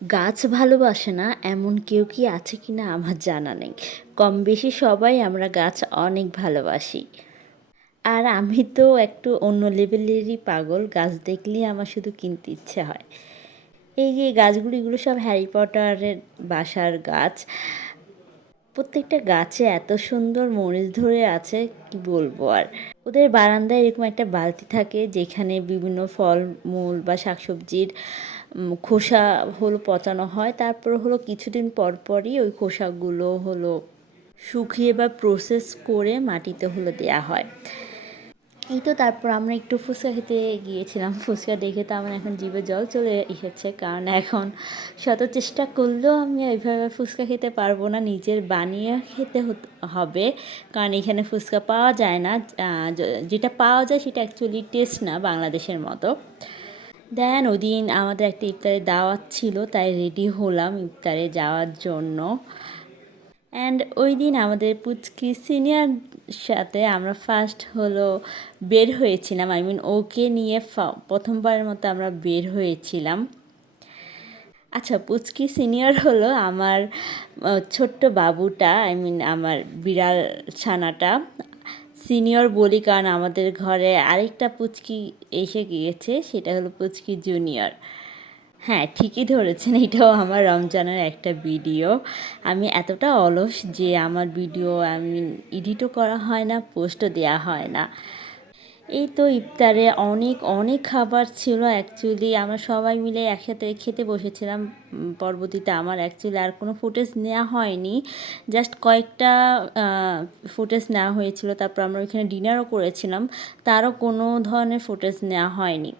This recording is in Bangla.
গাছ ভালোবাসে না এমন কেউ কি আছে কি না আমার জানা নেই। কম বেশি সবাই আমরা গাছ অনেক ভালোবাসি। আর আমি তো একটু অন্য লেভেলেরই পাগল, গাছ দেখলেই আমার শুধু কিনতে ইচ্ছে হয়। এই যে গাছগুলো এগুলো সব হ্যারি পটারের বাসার গাছ। প্রত্যেকটা গাছে এত সুন্দর মরিচ ধরে আছে, কি বলবো আর। ওদের বারান্দায় এরকম একটা বালতি থাকে যেখানে বিভিন্ন ফল মূল বা শাকসবজির খোসা হলো পচানো হয়, তারপর হলো কিছুদিন পর পরই ওই খোসাগুলো হলো শুকিয়ে বা প্রসেস করে মাটিতে হলো দেয়া হয়। এই তো তারপর আমরা একটু ফুচকা খেতে গিয়েছিলাম। ফুচকা দেখে তো আমার এখন জিভে জল চলে এসেছে, কারণ এখন শত চেষ্টা করলেও আমি এইভাবে ফুচকা খেতে পারবো না, নিজের বানিয়ে খেতে হবে। কারণ এখানে ফুচকা পাওয়া যায় না, যেটা পাওয়া যায় সেটা অ্যাকচুয়ালি টেস্ট না বাংলাদেশের মতো। দেন ওদিন আমাদের একটা ইফতারের দাওয়াত ছিল, তাই রেডি হলাম ইফতারে যাওয়ার জন্য। অ্যান্ড ওই দিন আমাদের পুচকি সিনিয়র সাথে আমরা ফার্স্ট হলো বের হয়েছিলাম, আই মিন ওকে নিয়ে প্রথমবারের মতো আমরা বের হয়েছিলাম। আচ্ছা, পুচকি সিনিয়র হলো আমার ছোট্ট বাবুটা, আই মিন আমার বিড়াল ছানাটা। সিনিয়র বলি কারণ আমাদের ঘরে আরেকটা পুচকি এসে গিয়েছে, সেটা হলো পুচকি জুনিয়র। হ্যাঁ, ঠিকই ধরেছেন, এটাও আমার রমজানের একটা ভিডিও। আমি এতটা অলস যে আমার ভিডিও আমি এডিটও করা হয় না, পোস্টও দেওয়া হয় না। এই তো ইফতারে অনেক অনেক খাবার ছিল, অ্যাকচুয়ালি আমরা সবাই মিলে একসাথে খেতে বসেছিলাম। পরবর্তীতে আমার অ্যাকচুয়ালি আর কোনো ফুটেজ নেওয়া হয়নি, জাস্ট কয়েকটা ফুটেজ নেওয়া হয়েছিল। তারপর আমরা ওইখানে ডিনারও করেছিলাম, তারও কোনো ধরনের ফুটেজ নেওয়া হয়নি।